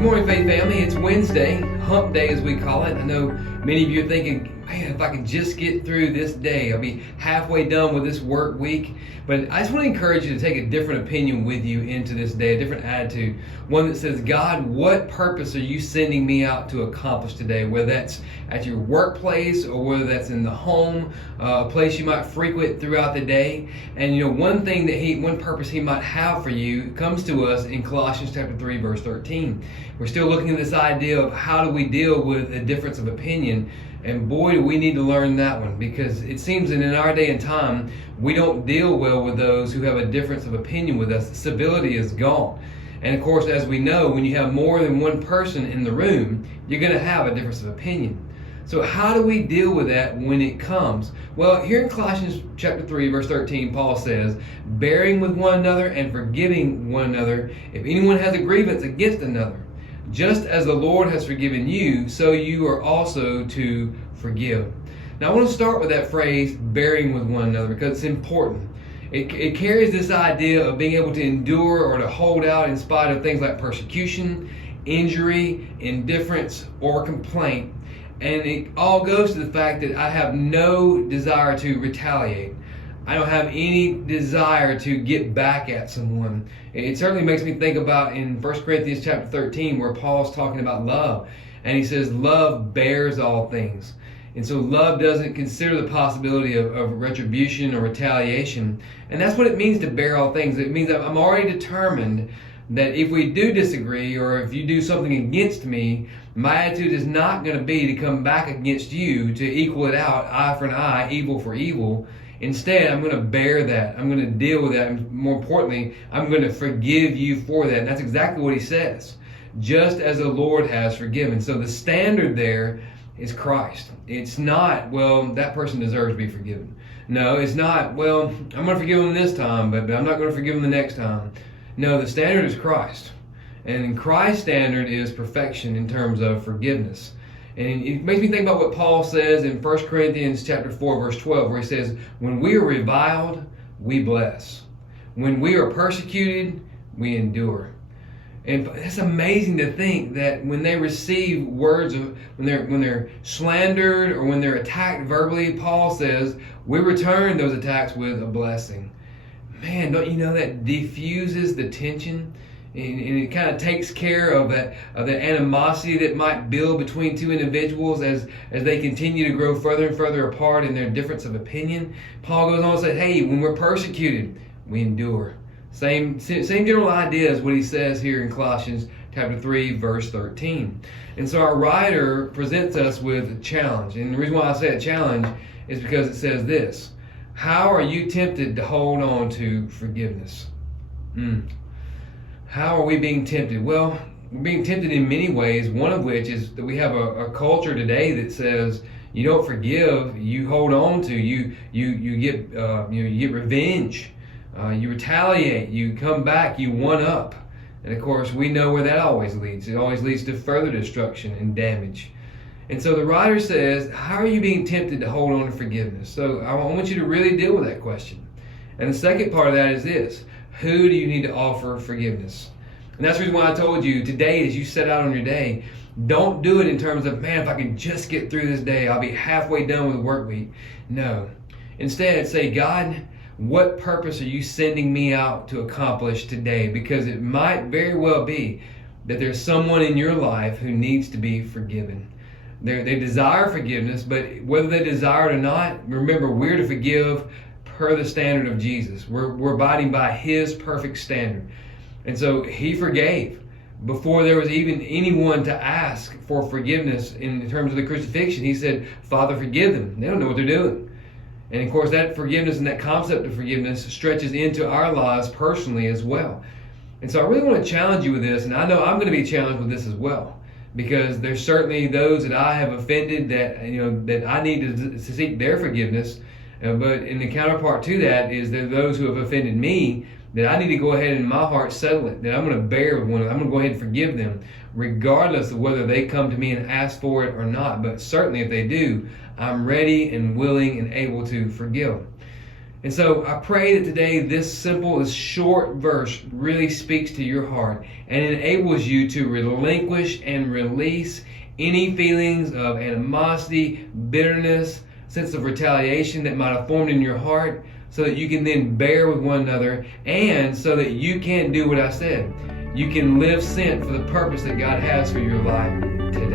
Good morning, Faith Family. It's Wednesday, hump day as we call it. I know many of you are thinking, man, if I could just get through this day, I'll be halfway done with this work week. But I just want to encourage you to take a different opinion with you into this day, a different attitude. One that says, God, what purpose are you sending me out to accomplish today? Whether that's at your workplace or whether that's in the home, a place you might frequent throughout the day. And one purpose he might have for you comes to us in Colossians chapter 3, verse 13. We're still looking at this idea of how do we deal with a difference of opinion. And boy, do we need to learn that one, because it seems that in our day and time, we don't deal well with those who have a difference of opinion with us. Civility is gone. And of course, as we know, when you have more than one person in the room, you're going to have a difference of opinion. So how do we deal with that when it comes? Well, here in Colossians chapter 3, verse 13, Paul says, bearing with one another and forgiving one another if anyone has a grievance against another. Just as the Lord has forgiven you, so you are also to forgive. Now I want to start with that phrase, bearing with one another, because it's important. It carries this idea of being able to endure or to hold out in spite of things like persecution, injury, indifference, or complaint. And it all goes to the fact that I have no desire to retaliate. I don't have any desire to get back at someone. It certainly makes me think about in 1 Corinthians chapter 13 where Paul's talking about love. And he says, love bears all things. And so love doesn't consider the possibility of retribution or retaliation. And that's what it means to bear all things. It means that I'm already determined that if we do disagree or if you do something against me, my attitude is not going to be to come back against you to equal it out, eye for an eye, evil for evil. Instead, I'm going to bear that. I'm going to deal with that. And more importantly, I'm going to forgive you for that. And that's exactly what he says. Just as the Lord has forgiven. So the standard there is Christ. It's not, well, that person deserves to be forgiven. No, it's not, well, I'm going to forgive them this time, but I'm not going to forgive them the next time. No, the standard is Christ. And Christ's standard is perfection in terms of forgiveness. And it makes me think about what Paul says in 1 Corinthians chapter 4, verse 12, where he says, when we are reviled, we bless. When we are persecuted, we endure. And it's amazing to think that when they receive words of, when they're slandered or when they're attacked verbally, Paul says, we return those attacks with a blessing. Man, don't you know that diffuses the tension? And it kind of takes care of that animosity that might build between two individuals as they continue to grow further and further apart in their difference of opinion. Paul goes on and says, hey, when we're persecuted, we endure. Same general idea as what he says here in Colossians chapter 3, verse 13. And so our writer presents us with a challenge. And the reason why I say a challenge is because it says this. How are you tempted to hold on to forgiveness? How are we being tempted? Well, we're being tempted in many ways, one of which is that we have a culture today that says you don't forgive, you hold on to, you get revenge, you retaliate, you come back, you one up. And of course, we know where that always leads. It always leads to further destruction and damage. And so the writer says, how are you being tempted to hold on to forgiveness? So I want you to really deal with that question. And the second part of that is this. Who do you need to offer forgiveness? And that's the reason why I told you today, as you set out on your day, don't do it in terms of, man, if I can just get through this day, I'll be halfway done with the work week. No. Instead, say, God, what purpose are you sending me out to accomplish today? Because it might very well be that there's someone in your life who needs to be forgiven. They desire forgiveness, but whether they desire it or not, remember, we're to forgive per the standard of Jesus. We're abiding by his perfect standard. And so he forgave before there was even anyone to ask for forgiveness in terms of the crucifixion. He said, Father, forgive them. They don't know what they're doing. And of course, that forgiveness and that concept of forgiveness stretches into our lives personally as well. And so I really want to challenge you with this, and I know I'm going to be challenged with this as well. Because there's certainly those that I have offended that I need to seek their forgiveness. But in the counterpart to that is there those who have offended me that I need to go ahead and in my heart settle it, that I'm going to bear with one. I'm going to go ahead and forgive them, regardless of whether they come to me and ask for it or not. But certainly if they do, I'm ready and willing and able to forgive. And so I pray that today this simple, this short verse really speaks to your heart and enables you to relinquish and release any feelings of animosity, bitterness, sense of retaliation that might have formed in your heart, so that you can then bear with one another, and so that you can do what I said. You can live sent for the purpose that God has for your life today.